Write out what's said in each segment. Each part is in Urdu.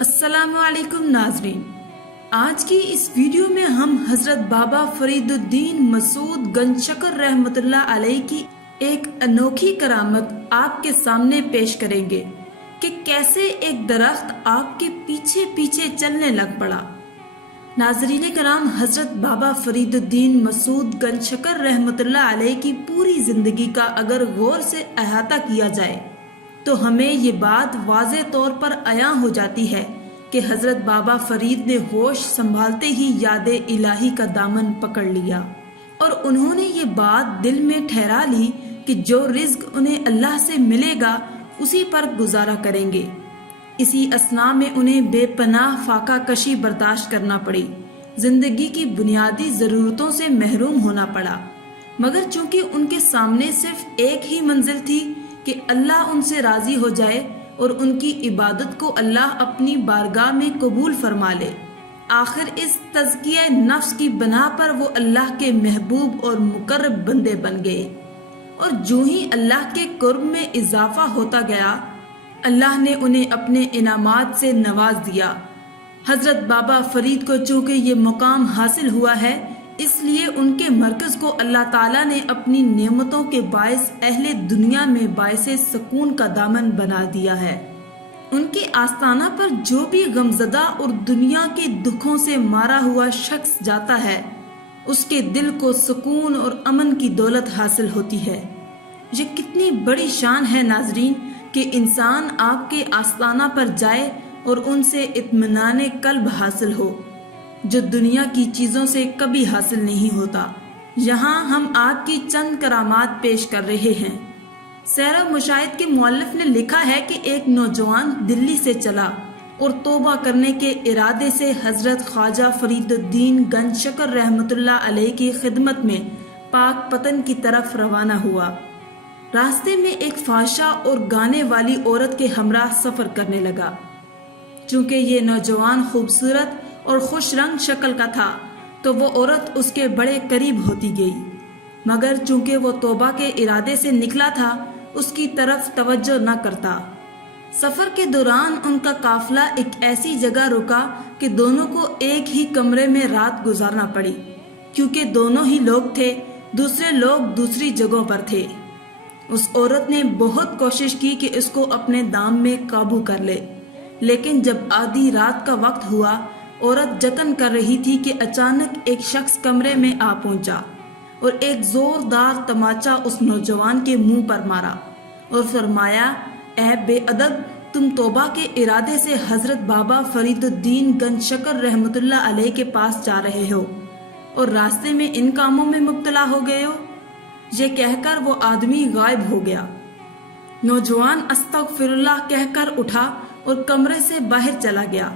السلام علیکم ناظرین، آج کی اس ویڈیو میں ہم حضرت بابا فرید الدین مسعود گنج شکر رحمۃ اللہ علیہ کی ایک انوکھی کرامت آپ کے سامنے پیش کریں گے کہ کیسے ایک درخت آپ کے پیچھے پیچھے چلنے لگ پڑا۔ ناظرین کرام، حضرت بابا فرید الدین مسعود گنج شکر رحمۃ اللہ علیہ کی پوری زندگی کا اگر غور سے احاطہ کیا جائے تو ہمیں یہ بات واضح طور پر عیاں ہو جاتی ہے کہ حضرت بابا فرید نے ہوش سنبھالتے ہی یاد الہی کا دامن پکڑ لیا اور انہوں نے یہ بات دل میں ٹھہرا لی کہ جو رزق انہیں اللہ سے ملے گا اسی پر گزارا کریں گے۔ اسی اثناء میں انہیں بے پناہ فاقہ کشی برداشت کرنا پڑی، زندگی کی بنیادی ضرورتوں سے محروم ہونا پڑا، مگر چونکہ ان کے سامنے صرف ایک ہی منزل تھی کہ اللہ ان سے راضی ہو جائے اور ان کی عبادت کو اللہ اپنی بارگاہ میں قبول فرما لے۔ آخر اس تزکیہ نفس کی بنا پر وہ اللہ کے محبوب اور مقرب بندے بن گئے، اور جو ہی اللہ کے قرب میں اضافہ ہوتا گیا اللہ نے انہیں اپنے انعامات سے نواز دیا۔ حضرت بابا فرید کو چونکہ یہ مقام حاصل ہوا ہے، اس لیے ان کے مرکز کو اللہ تعالیٰ نے اپنی نعمتوں کے باعث اہل دنیا میں باعث سکون کا دامن بنا دیا ہے۔ ان کے آستانہ پر جو بھی غمزدہ اور دنیا کے دکھوں سے مارا ہوا شخص جاتا ہے، اس کے دل کو سکون اور امن کی دولت حاصل ہوتی ہے۔ یہ کتنی بڑی شان ہے ناظرین کہ انسان آپ کے آستانہ پر جائے اور ان سے اطمینان قلب حاصل ہو، جو دنیا کی چیزوں سے کبھی حاصل نہیں ہوتا۔ یہاں ہم آپ کی چند کرامات پیش کر رہے ہیں۔ سیر و مشاہد کے مؤلف نے لکھا ہے کہ ایک نوجوان دلی سے چلا اور توبہ کرنے کے ارادے سے حضرت خواجہ فرید الدین گنج شکر رحمۃ اللہ علیہ کی خدمت میں پاک پتن کی طرف روانہ ہوا۔ راستے میں ایک فحشہ اور گانے والی عورت کے ہمراہ سفر کرنے لگا۔ چونکہ یہ نوجوان خوبصورت اور خوش رنگ شکل کا تھا تو وہ عورت اس کے بڑے قریب ہوتی گئی، مگر چونکہ وہ توبہ کے ارادے سے نکلا تھا اس کی طرف توجہ نہ کرتا۔ سفر کے دوران ان کا قافلہ ایک ایسی جگہ رکا کہ دونوں کو ایک ہی کمرے میں رات گزارنا پڑی، کیونکہ دونوں ہی لوگ تھے، دوسرے لوگ دوسری جگہوں پر تھے۔ اس عورت نے بہت کوشش کی کہ اس کو اپنے دام میں قابو کر لے، لیکن جب آدھی رات کا وقت ہوا، عورت جتن کر رہی تھی کہ اچانک ایک شخص کمرے میں آ پہنچا اور ایک زوردار تماچا اس نوجوان کے منہ پر مارا اور فرمایا، اے بے ادب، تم توبہ کے ارادے سے حضرت بابا فرید الدین گنج شکر رحمۃ اللہ علیہ کے پاس جا رہے ہو اور راستے میں ان کاموں میں مبتلا ہو گئے ہو۔ یہ کہہ کر وہ آدمی غائب ہو گیا۔ نوجوان استغفر اللہ کہہ کر اٹھا اور کمرے سے باہر چلا گیا۔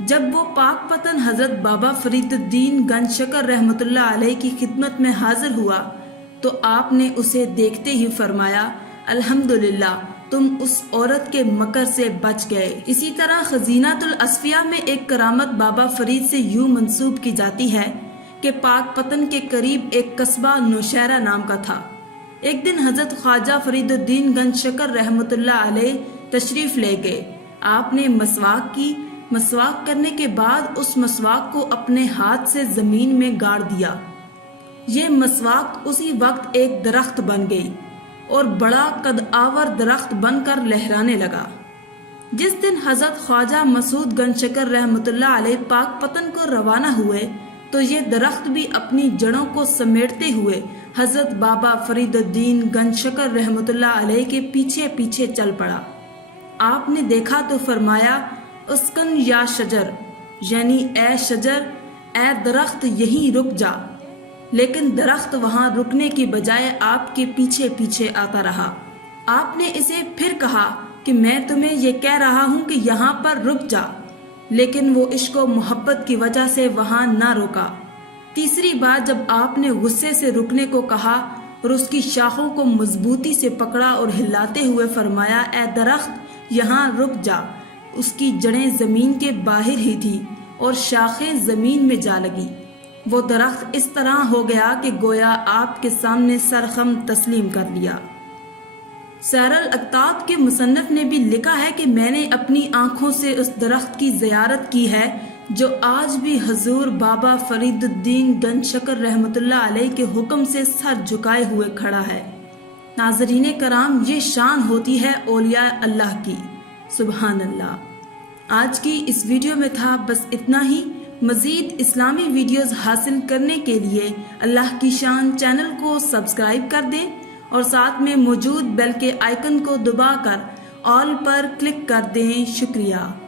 جب وہ پاک پتن حضرت بابا فرید الدین گنج شکر رحمۃ اللہ علیہ کی خدمت میں حاضر ہوا تو آپ نے اسے دیکھتے ہی فرمایا، الحمدللہ، تم اس عورت کے مکر سے بچ گئے۔ اسی طرح خزینۃ الاصفیاء میں ایک کرامت بابا فرید سے یوں منسوب کی جاتی ہے کہ پاک پتن کے قریب ایک قصبہ نوشہرہ نام کا تھا۔ ایک دن حضرت خواجہ فرید الدین گنج شکر رحمۃ اللہ علیہ تشریف لے گئے۔ آپ نے مسواک کی، مسواک کرنے کے بعد اس مسواک کو اپنے ہاتھ سے زمین میں گاڑ دیا۔ یہ مسواک اسی وقت ایک درخت بن گئی اور بڑا قد آور درخت بن کر لہرانے لگا۔ جس دن حضرت خواجہ مسعود گنج شکر رحمۃ اللہ علیہ پاک پتن کو روانہ ہوئے تو یہ درخت بھی اپنی جڑوں کو سمیٹتے ہوئے حضرت بابا فرید الدین گنج شکر رحمۃ اللہ علیہ کے پیچھے پیچھے چل پڑا۔ آپ نے دیکھا تو فرمایا، اسکن یا شجر، یعنی اے شجر، اے درخت، یہیں رک جا۔ لیکن درخت وہاں رکنے کی بجائے آپ کے پیچھے پیچھے آتا رہا۔ آپ نے اسے پھر کہا کہ میں تمہیں یہ کہہ رہا ہوں کہ یہاں پر رک جا، لیکن وہ عشق و محبت کی وجہ سے وہاں نہ رکا۔ تیسری بار جب آپ نے غصے سے رکنے کو کہا اور اس کی شاخوں کو مضبوطی سے پکڑا اور ہلاتے ہوئے فرمایا، اے درخت، یہاں رک جا، اس کی جڑیں زمین کے باہر ہی تھی اور شاخیں زمین میں جا لگی۔ وہ درخت اس طرح ہو گیا کہ گویا آپ کے سامنے سرخم تسلیم کر لیا۔ سیر الاقطاب کے مصنف نے بھی لکھا ہے کہ میں نے اپنی آنکھوں سے اس درخت کی زیارت کی ہے جو آج بھی حضور بابا فرید الدین گنج شکر رحمۃ اللہ علیہ کے حکم سے سر جھکائے ہوئے کھڑا ہے۔ ناظرین کرام، یہ شان ہوتی ہے اولیاء اللہ کی، سبحان اللہ۔ آج کی اس ویڈیو میں تھا بس اتنا ہی۔ مزید اسلامی ویڈیوز حاصل کرنے کے لیے اللہ کی شان چینل کو سبسکرائب کر دیں اور ساتھ میں موجود بیل کے آئیکن کو دبا کر آل پر کلک کر دیں۔ شکریہ۔